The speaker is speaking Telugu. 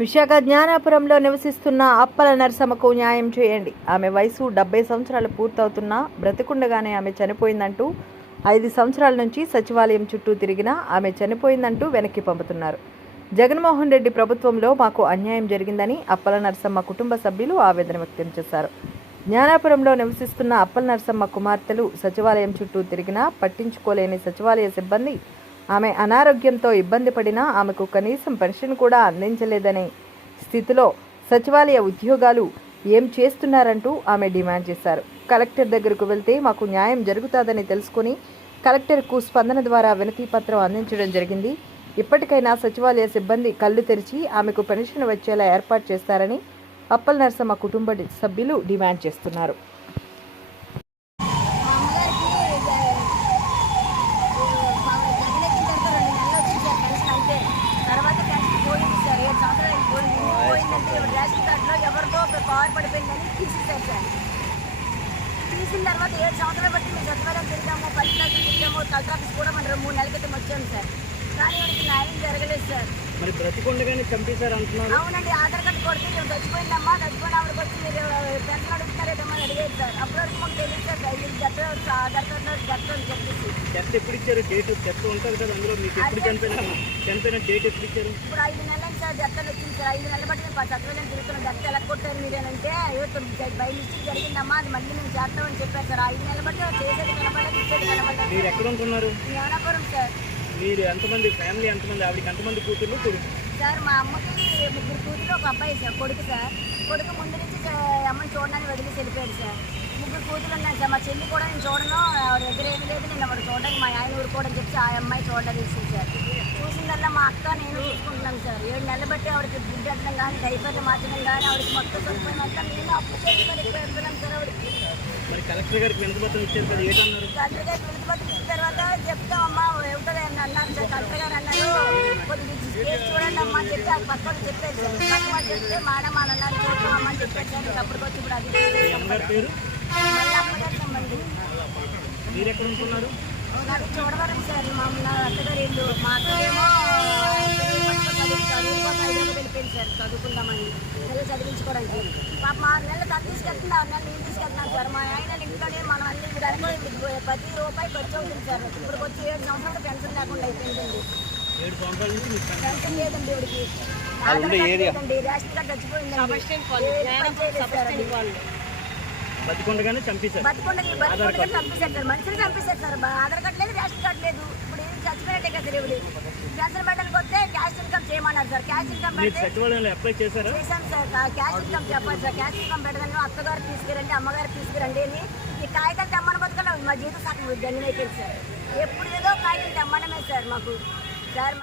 విశాఖ జ్ఞానాపురంలో నివసిస్తున్న అప్పల నరసమ్మకు న్యాయం చేయండి. ఆమె వయసు 70 సంవత్సరాలు పూర్తవుతున్నా బ్రతికుండగానే ఆమె చనిపోయిందంటూ 5 సంవత్సరాల నుంచి సచివాలయం చుట్టూ తిరిగినా ఆమె చనిపోయిందంటూ వెనక్కి పంపుతున్నారు. జగన్మోహన్ రెడ్డి ప్రభుత్వంలో మాకు అన్యాయం జరిగిందని అప్పల నరసమ్మ కుటుంబ సభ్యులు ఆవేదన వ్యక్తం చేశారు. జ్ఞానాపురంలో నివసిస్తున్న అప్పల నరసమ్మ కుమార్తెలు సచివాలయం చుట్టూ తిరిగినా పట్టించుకోలేని సచివాలయ సిబ్బంది ఆమె అనారోగ్యంతో ఇబ్బంది పడినా ఆమెకు కనీసం పెన్షన్ కూడా అందించలేదనే స్థితిలో సచివాలయ ఉద్యోగాలు ఏం చేస్తున్నారంటూ ఆమె డిమాండ్ చేశారు. కలెక్టర్ దగ్గరకు వెళ్తే మాకు న్యాయం జరుగుతుందని తెలుసుకుని కలెక్టర్కు స్పందన ద్వారా వినతి పత్రం అందించడం జరిగింది. ఇప్పటికైనా సచివాలయ సిబ్బంది కళ్ళు తెరిచి ఆమెకు పెన్షన్ వచ్చేలా ఏర్పాటు చేస్తారని అప్పల నరసమ్మ కుటుంబ సభ్యులు డిమాండ్ చేస్తున్నారు. తీసిన తర్వాత 7 సంవత్సరాలు బట్టి మేము సచివాలయం తిరిగాము, పంచాయతీ తిరిగాము, కలెక్టర్ ఆఫీస్ కూడా మనం 3 నెలల క్రితం వచ్చాము సార్. కానీ మనకి న్యాయం జరగలేదు సార్. మరి బ్రతికొండగానే చంపేశారు అంటున్నారు. అవునండి, ఆధార్ కార్డు కొడితే మేము చచ్చిపోయిందమ్మా, చచ్చిపోయిన ఆవిడకి వచ్చి మీరు పెన్షన్ అడుగుతున్నారేమో అని అడిగేది సార్. అప్పటి వరకు మాకు తెలియదు sir. Death Aadhaar card death అని చెప్పేసి డెత్ ఎప్పుడు ఇచ్చారు? డేట్ డెత్ ఉంటుంది కదా అందులో, మీకు ఎప్పుడు చనిపోయిన డేట్ ఎప్పుడు ఇచ్చారు? ఇప్పుడు 5 నెలలు సార్ డెత్ అని వచ్చింది సార్. 5 నెలల బట్టి మేము సచివాలయం తిరుగుతున్నాం. డెత్ ఎలా కొట్టారు మీరేనంటే బై మిస్టేక్ జరిగిందమ్మా, అది మళ్ళీ మేము చేస్తామని చెప్పారు సార్. 5 నెలల బట్టి చేసేది కనబడలేదు, ఇచ్చేది కనబడలేదు. మీరు ఎక్కడ ఉంటున్నారు? జ్ఞానాపురం సార్. మీరు ఎంతమంది ఫ్యామిలీ, ఎంతమంది ఆవిడకి ఎంతమంది కూతుర్లు కొడుకు? సార్ మా అమ్మకి 3 కూతురు, ఒక అబ్బాయి సార్. కొడుకు సార్. కొడుకు ముందు నుంచి అమ్మని చూడడానికి వదిలేసి వెళ్ళిపోయాడు సార్. 3 కూతురు ఉన్నాయి సార్. మా చెల్లి కూడా నేను చూడను, ఆవిడ దగ్గర ఏమీ లేదు, నేను ఆవిడ చూడడానికి మా ఆయన ఊరుకోవడం చెప్పి ఆ అమ్మాయి చూడడానికి వచ్చింది సార్. చూసిందల్లా మా అక్క నేను చూసుకుంటున్నాను సార్. 7 నెలలు బట్టి ఆవిడకి గుడ్డు పెట్టడం కానీ, డైపర్లు మార్చడం కానీ, ఆవిడకి మొత్తం సరిపోయినంత నేను అప్పు చేసి మరి ఎక్కువ వెళ్తున్నాను సార్ ఆవిడకి. మరి కలెక్టర్ గారికి వినతిపత్రం ఇచ్చారు కదా, ఏంటన్నారు? కలెక్టర్ గారికి వినతిపత్రం ఇచ్చిన తర్వాత చెప్తామమ్మా ఏమిటది అని అన్నారు సార్. కలెక్టర్ గారు అన్నారు కొద్దిగా కేసు చూడండి అమ్మా అని చెప్పి అది పక్కన చెప్పారు సార్. పక్కన చెప్తే మేడం అని అన్నారు, చూద్దామమ్మా అని చెప్పారు సార్. అప్పటికి వచ్చి ఇప్పుడు అది అమ్మగారి పేరు మళ్ళీ అమ్మగారు సంబంధి. మీరు ఎక్కడ ఉంటున్నారు? నాకు చూడవరం సార్. మా అత్తగారు ఇల్లు. మా అత్తగారేమో హైదరాబాద్ వెళ్ళిపోయింది సార్ చదువుకుందామని, పిల్లలు చదివించుకోవడానికి. పాప 6 నెలలు తను తీసుకెళ్తుంది, 6 నెలలు నేను తీసుకెళ్తున్నాను సార్. మా ఆయన ఇంట్లోనే మనం అన్ని ప్రతి రూపాయి ఖర్చు అవుతుంది సార్. ఇప్పుడు వచ్చి 7 సంవత్సరాలు పెన్షన్ లేకుండా అయిపోయిందండి. 7 సంవత్సరాల నుంచి పెన్షన్ లేదండి ఇవిడికి. Ration card చచ్చిపోయిందండి. బతికొండగానే చంపేశారు. బతికొండగా చంపేశారు సార్. మనుషులు చంపేశారు సార్. ఆధార్ కార్డు లేదు, రేషన్ కార్డు లేదు. ఇప్పుడు ఏం చచ్చిపోయినట్టే కదా సార్. ఇవిడి పెన్షన్ పెట్టడానికి వస్తే క్యాష్ ఇన్కమ్ చేయమన్నారు సార్. క్యాష్ ఇన్కమ్ పెడితే సచివాలయంలో అప్లై చేశారు. చేశాం సార్. క్యాష్ ఇన్కమ్ చెప్పాలి సార్. క్యాష్ ఇన్కమ్ పెట్టడానికి అత్తగారు తీసుకురండి, అమ్మగారు తీసుకురండి అని ఈ కాగితాలు తెమ్మని బతకాలి. మా జీవితం సగం దండం అయిపోయింది సార్. ఎప్పుడు ఏదో కాగితం తెమ్మనమే సార్ మాకు సార్.